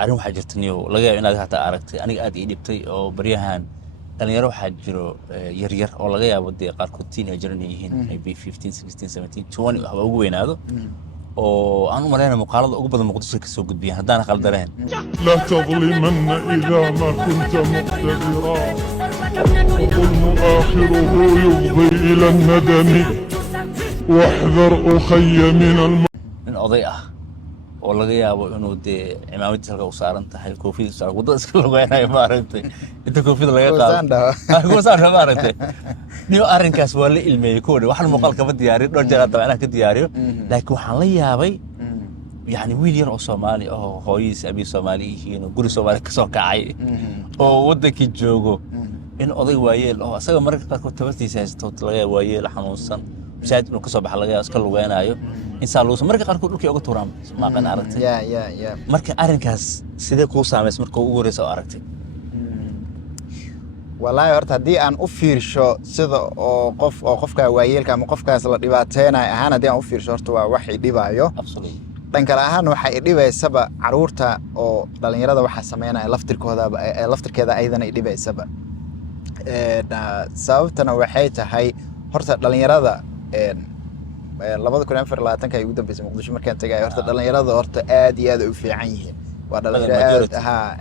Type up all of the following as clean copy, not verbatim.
arrin waxaa jirta niyow laga yaabo inaad hataa aragtay aniga aad ii dhibtay oo baryahan dhalinyaro waxaa jiro yaryar oo laga yaabo dee qaarkood teenager inay yihiin maybe 15 16 17 20 waxba ugu weynaado oo aan u maleynaa muuqaalada ugu badan muqdisho ka soo gudbiyaan haddaan qaldareen لا تظلمن إذا ما كنت مقتدرا والظلم آخره يفضي إلى الندم واحذر أخي من nin oday ah oo laga yaabo inuu dee cimaamadiisa halka u saaran tahay koofiyada saaran wadada iska lugeynayo maaragtay inta koofiyada laga qaado kuwasaandha maaragtay niyo arrinkaas waa la ilmeeyey koodhi waxaan muuqaal kama diyaarin dhowr jeer haddaba inaan ka diyaariyo laakiin waxaan la yaabay يعني ويل يرى صومالي أو هويس أبي صومالي هنا قولي صومالي كسر كعي أو ودك يجوجو إن أضي وايل أو أصلا مرة كنت تبرتي ساس تطلع وايل حنوصا مشاهد إنه كسر بحلقة أسكال وين أيو إنسان لوس مرة كنت أقول لك يا تورام ما كان عرفت يا مرة أرنكاس سيدي قوس عمس مرة قورس أو عرفت والله horta hadii aan u fiirsho sida oo qofka waayeelka ama qofkaas la dhibaateynay ahaan hadii aan u fiirsho horta waa wax dhibayo dhan kale ahaan waxa ay dhibaysaba caruurta oo dhalinyarada waxa sameynaya laftirkeeda ayadana ay dhibaysaba sababtana waxay tahay horta dhalinyarada 2024 ay ugu dambeysay muqdisho markaan tagay horta dhalinyarada horta aad iyo aad u fiican yihiin waa dhalinyarada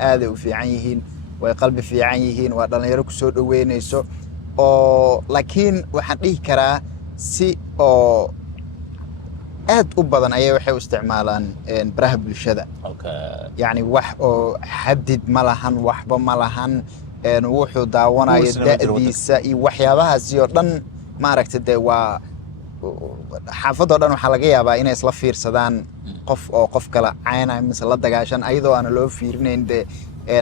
aad u fiican yihiin way qalbi fiican yihiin waa dhalinyaro ku soo dhaweynayso oo laakiin waxaan dhihi karaa si oo aad u badan ayay waxay u isticmaalaan baraha bulshada yani wax oo xadid ma lahan waxba ma lahan wuxuu daawanayo da'diisa iyo waxyaabahaas iyo dhan maaragtay dee waa xaafadoo dhan waxaa laga yaabaa inay isla fiirsadaan qof oo qof kala caynaya mise la dagaashan ayadoo aan loo fiirinayn dee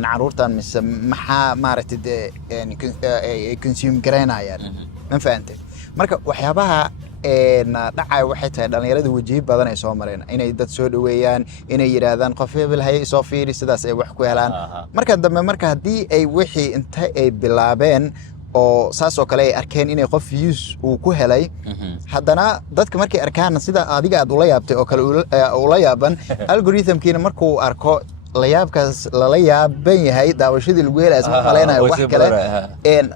caruurtan mise maxaa maaragtay dee consume garaynayaan ma fahantay marka waxyaabaha dhacay waxay tahay dhalinyarada wajiib badan ay soo mareen inay dad soo dhaweeyaan inay yiraahdaan qof hebel hay soo fiiri sidaas ay wax ku helaan marka dambe marka hadii ay wixii inta ay bilaabeen oo saas oo kale ay arkeen inay qof views uu ku helay haddana dadka markay arkaan sida adiga aad ula yaabtay oo kale ula yaaban algorithmkiina markuu arko la yaabkaas lala yaaban yahay daawashadii lagu helayo isma maleynayo wax kale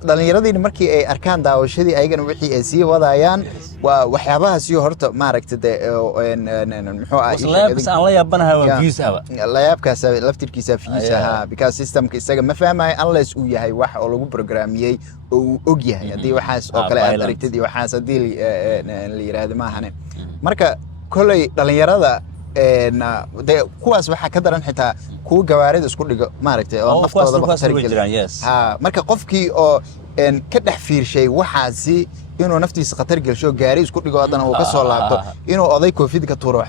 dhalinyaradii markii ay arkaan daawashadii ayagana wixii ay sii wadayaan waa waxyaabahaas iyo horta maaragtay muxuu aan la yaabanahay waa views aba la yaabkaas laftirkiisa views aha because systemka isaga ma fahmayo unless uu yahay wax oo lagu programiyay oo uu og yahay hadii waxaas oo kale aad aragtid iyo waxaas hadii la yiraahdo ma ahane marka kulay dhalinyarada de kuwaas waxa ka daran xitaa kuwa gawaarida isku dhigo maaragtay oo naftooda khatar gelin marka qofkii oo ka dhex fiirshay waxaasi inuu naftiisa khatar gelsho gaari isku dhigo haddana uu ka soo laabto inuu oday koofid ka tuuro